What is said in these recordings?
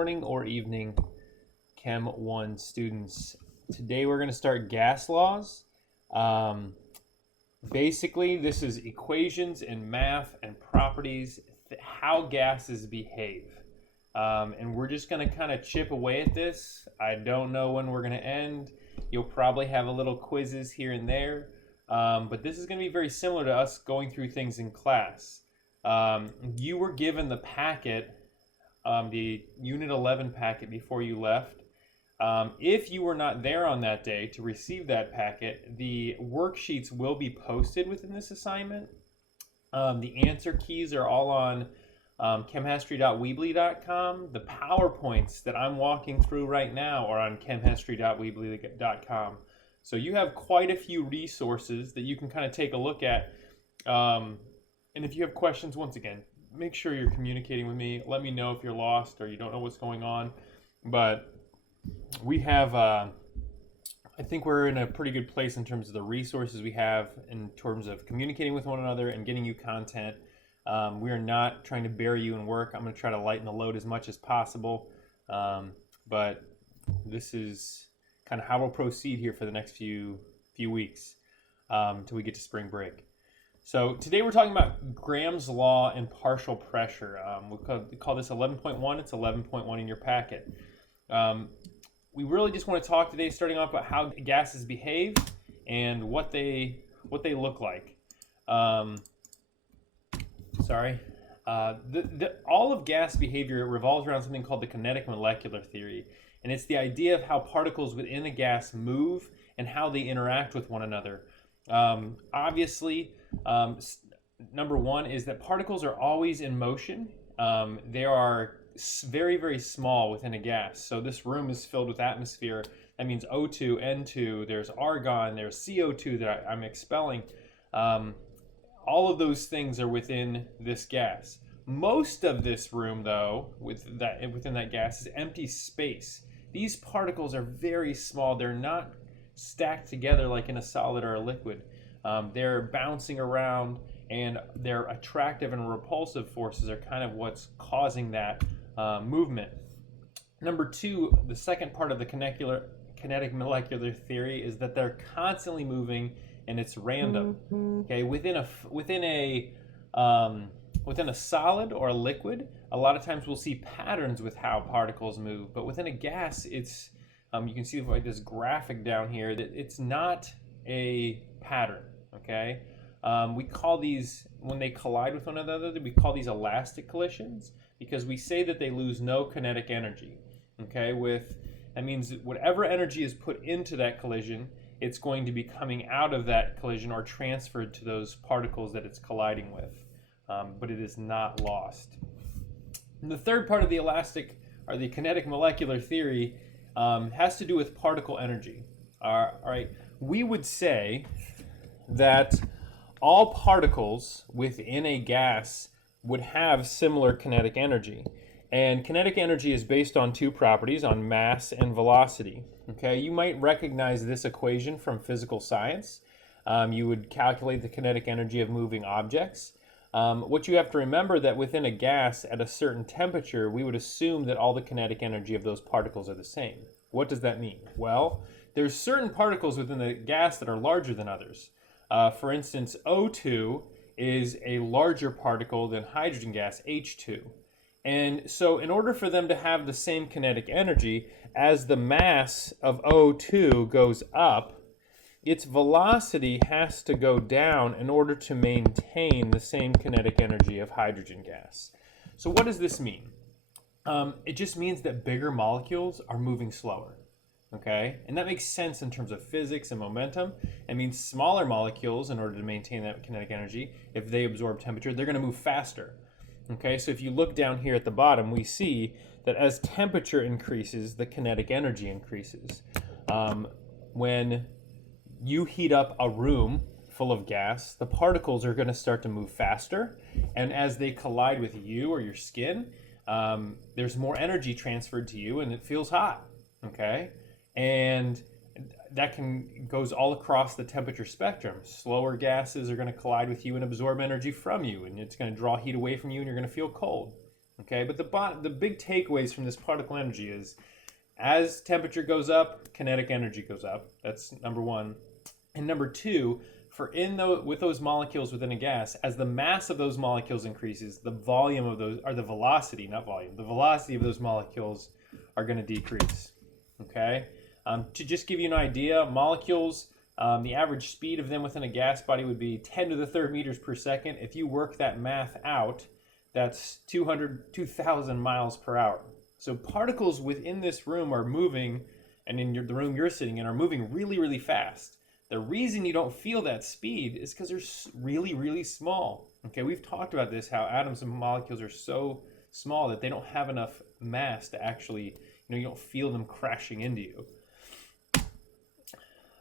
morning or evening, Chem 1 students. Today we're going to start gas laws. Basically, this is equations in math and properties, how gases behave. And we're just going to kind of chip away at this. I don't know when we're going to end. You'll probably have a little quizzes here and there. But this is going to be very similar to us going through things in class. You were given the packet, the Unit 11 packet before you left. If you were not there on that day to receive that packet, the worksheets will be posted within this assignment. The answer keys are all on chemhistory.weebly.com. The PowerPoints that I'm walking through right now are on chemhistory.weebly.com. So you have quite a few resources that you can kind of take a look at. And if you have questions, once again, make sure you're communicating with me. Let me know if you're lost or you don't know what's going on. But we have, I think we're in a pretty good place in terms of the resources we have in terms of communicating with one another and getting you content. We are not trying to bury you in work. I'm going to try to lighten the load as much as possible. But this is kind of how we'll proceed here for the next few weeks until we get to spring break. So today we're talking about Graham's law and partial pressure. We call this 11.1. It's 11.1 in your packet. We really just want to talk today, starting off about how gases behave and what they look like. All of gas behavior revolves around something called the kinetic molecular theory, and it's the idea of how particles within a gas move and how they interact with one another. Obviously, number one is that particles are always in motion. They are very, very small within a gas. So this room is filled with atmosphere. That means O2, N2, there's argon, there's CO2 that I'm expelling. All of those things are within this gas. Most of this room, though, within that gas is empty space. These particles are very small. They're not stacked together like in a solid or a liquid. They're bouncing around, and their attractive and repulsive forces are kind of what's causing that movement. Number two, the second part of the kinetic molecular theory is that they're constantly moving and it's random. Okay, within a solid or a liquid, a lot of times we'll see patterns with how particles move, but within a gas, it's you can see like this graphic down here that it's not a pattern. Okay, we call these, when they collide with one another, we call these elastic collisions because we say that they lose no kinetic energy. Okay, that means whatever energy is put into that collision, it's going to be coming out of that collision or transferred to those particles that it's colliding with, but it is not lost. And the third part of the the kinetic molecular theory has to do with particle energy. All right, we would say that all particles within a gas would have similar kinetic energy. And kinetic energy is based on two properties, on mass and velocity. Okay, you might recognize this equation from physical science. You would calculate the kinetic energy of moving objects. What you have to remember that within a gas at a certain temperature, we would assume that all the kinetic energy of those particles are the same. What does that mean? Well, there's certain particles within the gas that are larger than others. For instance, O2 is a larger particle than hydrogen gas, H2. And so in order for them to have the same kinetic energy, as the mass of O2 goes up, its velocity has to go down in order to maintain the same kinetic energy of hydrogen gas. So what does this mean? It just means that bigger molecules are moving slower. Okay, and that makes sense in terms of physics and momentum. It means smaller molecules, in order to maintain that kinetic energy, if they absorb temperature, they're going to move faster. Okay, so if you look down here at the bottom, we see that as temperature increases, the kinetic energy increases. When you heat up a room full of gas, the particles are going to start to move faster, and as they collide with you or your skin, there's more energy transferred to you, and it feels hot. Okay, and that goes all across the temperature spectrum. Slower gases are going to collide with you and absorb energy from you, and it's going to draw heat away from you, and you're going to feel cold. Okay, but the big takeaways from this particle energy is, as temperature goes up, kinetic energy goes up. That's number one. And number two, with those molecules within a gas, as the mass of those molecules increases, the volume of those, or the velocity, not volume, the velocity of those molecules are going to decrease. Okay? To just give you an idea, molecules, the average speed of them within a gas body would be 10 to the third meters per second. If you work that math out, that's 2,000 miles per hour. So particles within this room are moving, and in the room you're sitting in, are moving really, really fast. The reason you don't feel that speed is because they're really, really small. Okay, we've talked about this, how atoms and molecules are so small that they don't have enough mass to actually, you don't feel them crashing into you.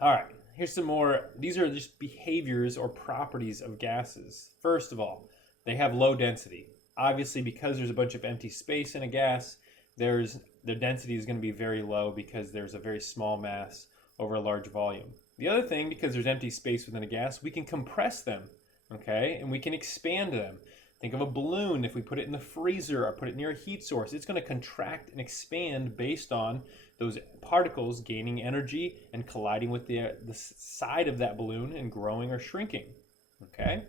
All right, here's some more. These are just behaviors or properties of gases. First of all, they have low density. Obviously, because there's a bunch of empty space in a gas, their density is going to be very low because there's a very small mass over a large volume. The other thing, because there's empty space within a gas, we can compress them, okay? And we can expand them. Think of a balloon. If we put it in the freezer or put it near a heat source, it's going to contract and expand based on those particles gaining energy and colliding with the side of that balloon and growing or shrinking, okay?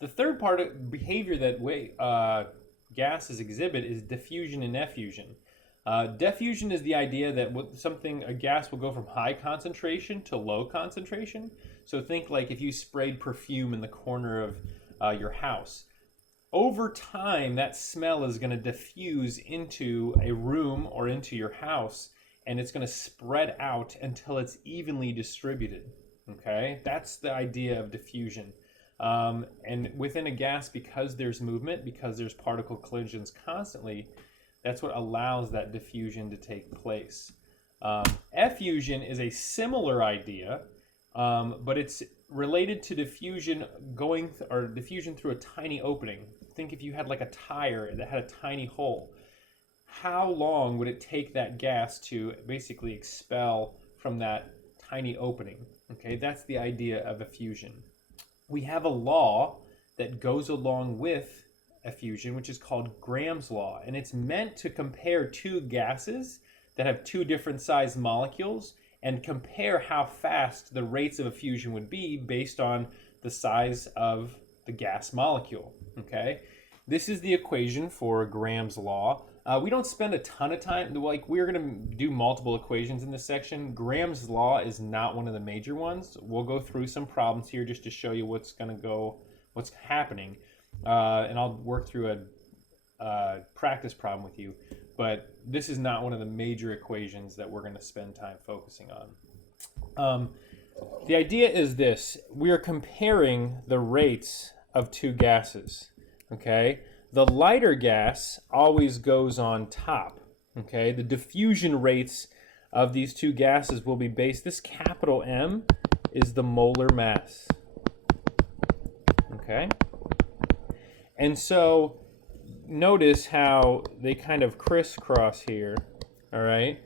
The third part of behavior that gases exhibit is diffusion and effusion. Diffusion is the idea that a gas will go from high concentration to low concentration. So think like if you sprayed perfume in the corner of your house. Over time, that smell is going to diffuse into a room or into your house, and it's going to spread out until it's evenly distributed. Okay, that's the idea of diffusion. And within a gas, because there's movement, because there's particle collisions constantly, that's what allows that diffusion to take place. Effusion is a similar idea, but it's related to diffusion diffusion through a tiny opening. Think if you had like a tire that had a tiny hole. How long would it take that gas to basically expel from that tiny opening? Okay, that's the idea of effusion. We have a law that goes along with effusion, which is called Graham's law, and it's meant to compare two gases that have two different sized molecules and compare how fast the rates of effusion would be based on the size of the gas molecule. Okay, this is the equation for Graham's law. We don't spend a ton of time, like we're going to do multiple equations in this section. Graham's law is not one of the major ones. We'll go through some problems here just to show you what's happening. And I'll work through a practice problem with you, but this is not one of the major equations that we're going to spend time focusing on. The idea is this: we are comparing the rates of two gases, okay? The lighter gas always goes on top, okay? The diffusion rates of these two gases will be based, this capital M is the molar mass, okay? And so notice how they kind of crisscross here, all right?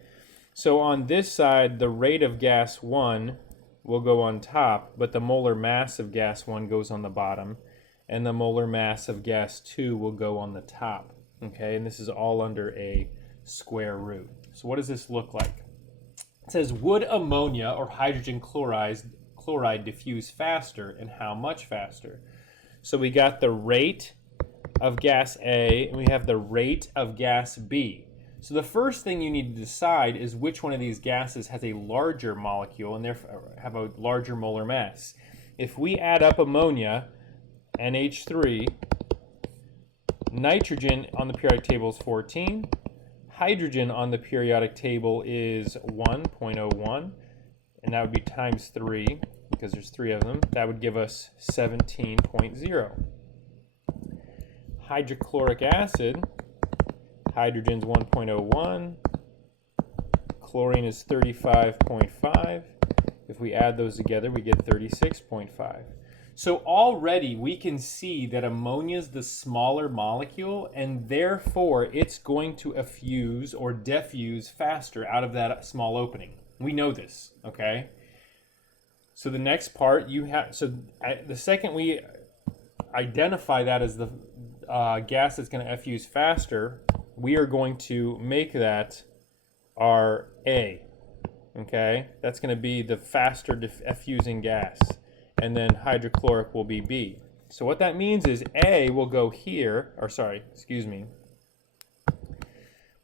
So on this side, the rate of gas 1 will go on top, but the molar mass of gas 1 goes on the bottom, and the molar mass of gas 2 will go on the top, okay? And this is all under a square root. So what does this look like? It says, would ammonia or hydrogen chloride diffuse faster, and how much faster? So we got the rate of gas A, and we have the rate of gas B. So the first thing you need to decide is which one of these gases has a larger molecule and therefore have a larger molar mass. If we add up ammonia, NH3, nitrogen on the periodic table is 14, hydrogen on the periodic table is 1.01, and that would be times 3, because there's 3 of them. That would give us 17.0. Hydrochloric acid, hydrogen's 1.01, chlorine is 35.5. If we add those together, we get 36.5. So already we can see that ammonia is the smaller molecule, and therefore it's going to effuse or diffuse faster out of that small opening. We know this, okay? So the next part the second we identify that as gas that's going to effuse faster, we are going to make that our A. Okay, that's going to be the faster effusing gas, and then hydrochloric will be B. So what that means is A will go here, or sorry, excuse me.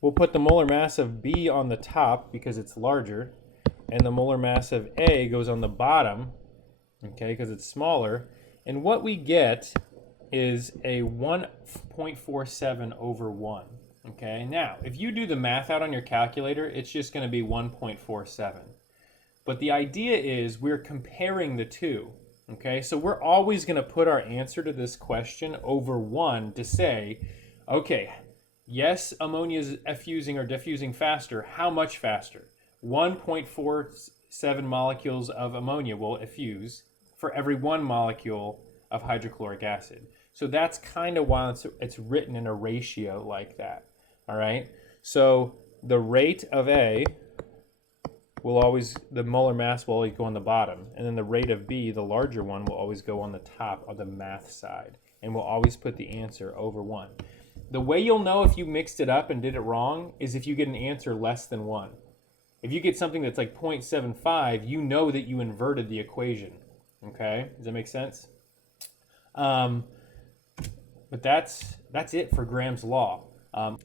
We'll put the molar mass of B on the top because it's larger, and the molar mass of A goes on the bottom, okay, because it's smaller. And what we get is a 1.47 over 1. Okay, now if you do the math out on your calculator, it's just going to be 1.47. But the idea is we're comparing the two. Okay, so we're always going to put our answer to this question over 1 to say, okay, yes, ammonia is effusing or diffusing faster. How much faster? 1.47 molecules of ammonia will effuse for every 1 molecule of hydrochloric acid. So that's kind of why it's written in a ratio like that. All right, so the rate of A will always, the molar mass will always go on the bottom, and then the rate of B, the larger one, will always go on the top of the math side, and we'll always put the answer over 1. The way you'll know if you mixed it up and did it wrong is if you get an answer less than 1. If you get something that's like 0.75, you know that you inverted the equation. Okay, does that make sense? But that's it for Graham's law.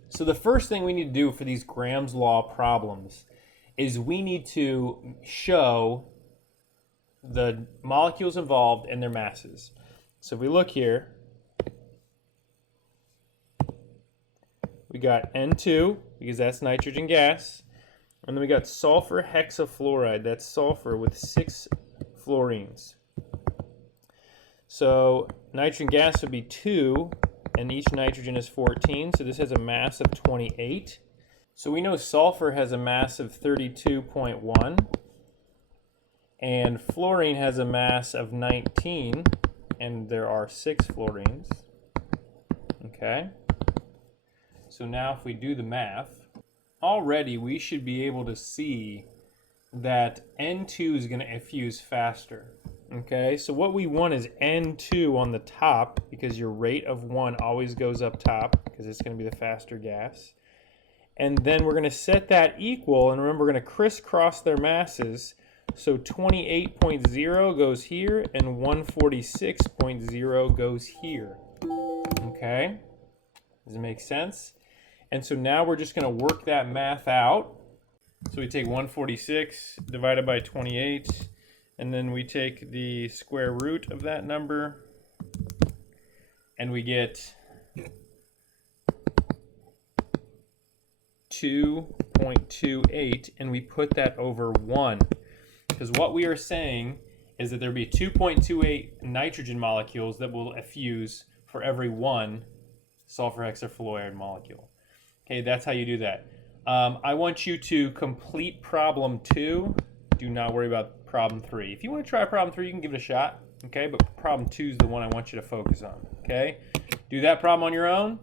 So the first thing we need to do for these Graham's law problems is we need to show the molecules involved and their masses. So if we look here, we got N2, because that's nitrogen gas, and then we got sulfur hexafluoride, that's sulfur with 6 fluorines. So nitrogen gas would be 2, and each nitrogen is 14, so this has a mass of 28. So we know sulfur has a mass of 32.1, and fluorine has a mass of 19, and there are 6 fluorines. Okay, so now if we do the math, already we should be able to see that N2 is going to effuse faster. Okay, so what we want is N2 on the top, because your rate of 1 always goes up top, because it's going to be the faster gas. And then we're going to set that equal, and remember we're going to crisscross their masses, so 28.0 goes here, and 146.0 goes here. Okay, does it make sense? And so now we're just going to work that math out. So we take 146 divided by 28, and then we take the square root of that number, and we get 2.28, and we put that over 1. Because what we are saying is that there'll be 2.28 nitrogen molecules that will effuse for every 1 sulfur hexafluoride molecule. Okay, that's how you do that. I want you to complete problem 2. Do not worry about problem 3. If you want to try problem 3, you can give it a shot. Okay, but problem 2 is the one I want you to focus on. Okay, do that problem on your own,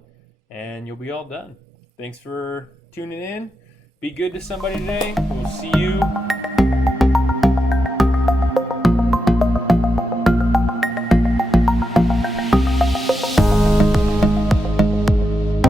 and you'll be all done. Thanks for tuning in. Be good to somebody today. We'll see you